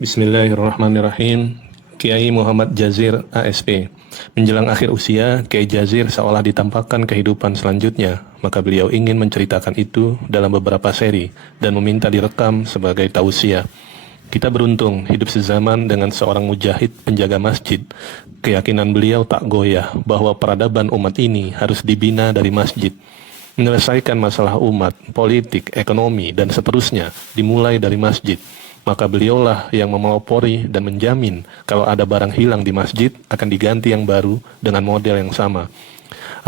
Bismillahirrahmanirrahim. Kiai Muhammad Jazir, ASP. Menjelang akhir usia, Kiai Jazir seolah ditampakkan kehidupan selanjutnya, maka beliau ingin menceritakan itu dalam beberapa seri dan meminta direkam sebagai tausiah. Kita beruntung hidup sezaman dengan seorang mujahid penjaga masjid. Keyakinan beliau tak goyah bahwa peradaban umat ini harus dibina dari masjid. Menyelesaikan masalah umat, politik, ekonomi, dan seterusnya dimulai dari masjid. Maka beliaulah yang memelopori dan menjamin kalau ada barang hilang di masjid akan diganti yang baru dengan model yang sama.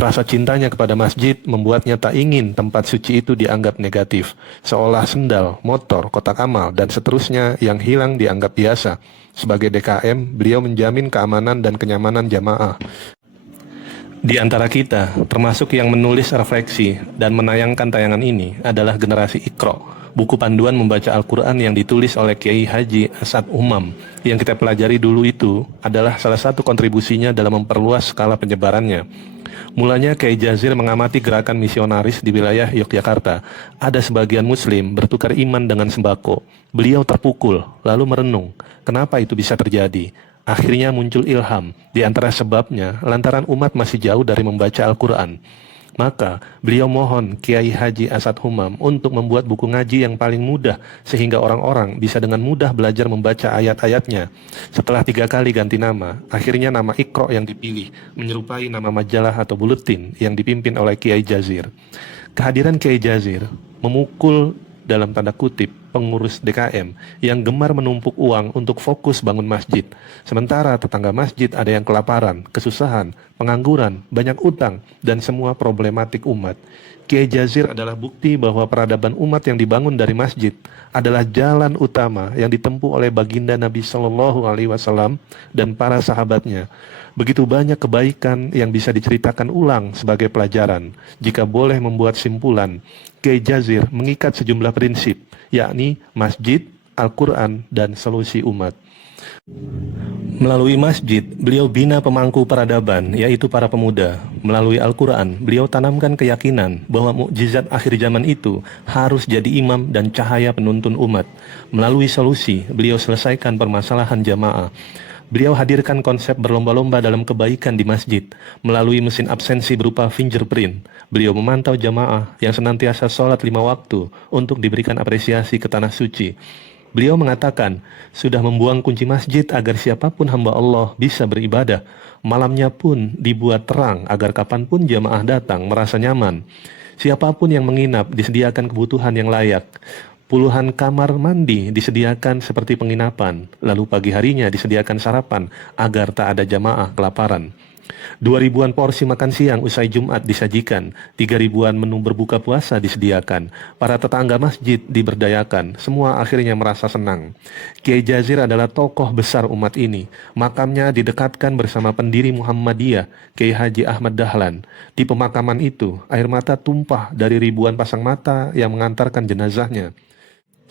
Rasa cintanya kepada masjid membuatnya tak ingin tempat suci itu dianggap negatif, seolah sendal, motor, kotak amal, dan seterusnya yang hilang dianggap biasa. Sebagai DKM, beliau menjamin keamanan dan kenyamanan jamaah. Di antara kita, termasuk yang menulis refleksi dan menayangkan tayangan ini adalah generasi Iqra, buku panduan membaca Al-Quran yang ditulis oleh Kiai Haji Asad Umam. Yang kita pelajari dulu itu adalah salah satu kontribusinya dalam memperluas skala penyebarannya. Mulanya Kiai Jazir mengamati gerakan misionaris di wilayah Yogyakarta. Ada sebagian muslim bertukar iman dengan sembako. Beliau terpukul, lalu merenung, kenapa itu bisa terjadi? Akhirnya muncul ilham, di antara sebabnya lantaran umat masih jauh dari membaca Al-Quran. Maka beliau mohon Kiai Haji Asad Umam untuk membuat buku ngaji yang paling mudah sehingga orang-orang bisa dengan mudah belajar membaca ayat-ayatnya. Setelah 3 kali ganti nama, akhirnya nama Iqra yang dipilih, menyerupai nama majalah atau buletin yang dipimpin oleh Kiai Jazir. Kehadiran Kiai Jazir memukul dalam tanda kutip pengurus DKM yang gemar menumpuk uang untuk fokus bangun masjid. Sementara tetangga masjid ada yang kelaparan, kesusahan, pengangguran, banyak utang, dan semua problematik umat. Kiai Jazir adalah bukti bahwa peradaban umat yang dibangun dari masjid adalah jalan utama yang ditempuh oleh baginda Nabi Shallallahu Alaihi Wasallam dan para sahabatnya. Begitu banyak kebaikan yang bisa diceritakan ulang sebagai pelajaran. Jika boleh membuat simpulan, Kiai Jazir mengikat sejumlah prinsip, yakni masjid, Al-Quran, dan solusi umat. Melalui masjid, beliau bina pemangku peradaban, yaitu para pemuda. Melalui Al-Quran, beliau tanamkan keyakinan bahwa mukjizat akhir zaman itu harus jadi imam dan cahaya penuntun umat. Melalui solusi, beliau selesaikan permasalahan jamaah. Beliau hadirkan konsep berlomba-lomba dalam kebaikan di masjid. Melalui mesin absensi berupa fingerprint, beliau memantau jamaah yang senantiasa sholat 5 waktu untuk diberikan apresiasi ke tanah suci. Beliau mengatakan, sudah membuang kunci masjid agar siapapun hamba Allah bisa beribadah. Malamnya pun dibuat terang agar kapanpun jamaah datang merasa nyaman. Siapapun yang menginap disediakan kebutuhan yang layak. Puluhan kamar mandi disediakan seperti penginapan, lalu pagi harinya disediakan sarapan agar tak ada jamaah kelaparan. 2.000-an porsi makan siang usai Jumat disajikan, 3.000-an menu berbuka puasa disediakan, para tetangga masjid diberdayakan, semua akhirnya merasa senang. Kiai Jazir adalah tokoh besar umat ini, makamnya didekatkan bersama pendiri Muhammadiyah, Kiai Haji Ahmad Dahlan. Di pemakaman itu, air mata tumpah dari ribuan pasang mata yang mengantarkan jenazahnya.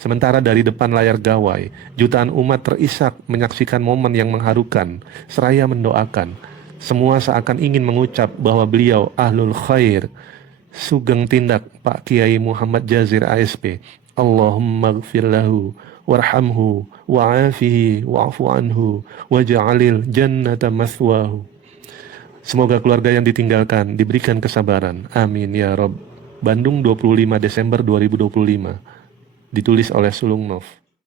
Sementara dari depan layar gawai, jutaan umat terisak menyaksikan momen yang mengharukan, seraya mendoakan. Semua seakan ingin mengucap bahwa beliau ahlul khair. Sugeng tindak Pak Kiai Muhammad Jazir ASP. Allahumma gfir lahu, warhamhu, wa'afihi, wa'afu anhu, waja'alil jannata mathwahu. Semoga keluarga yang ditinggalkan diberikan kesabaran. Amin ya Rabb. Bandung 25 Desember 2025. Ditulis oleh Sulung Nov.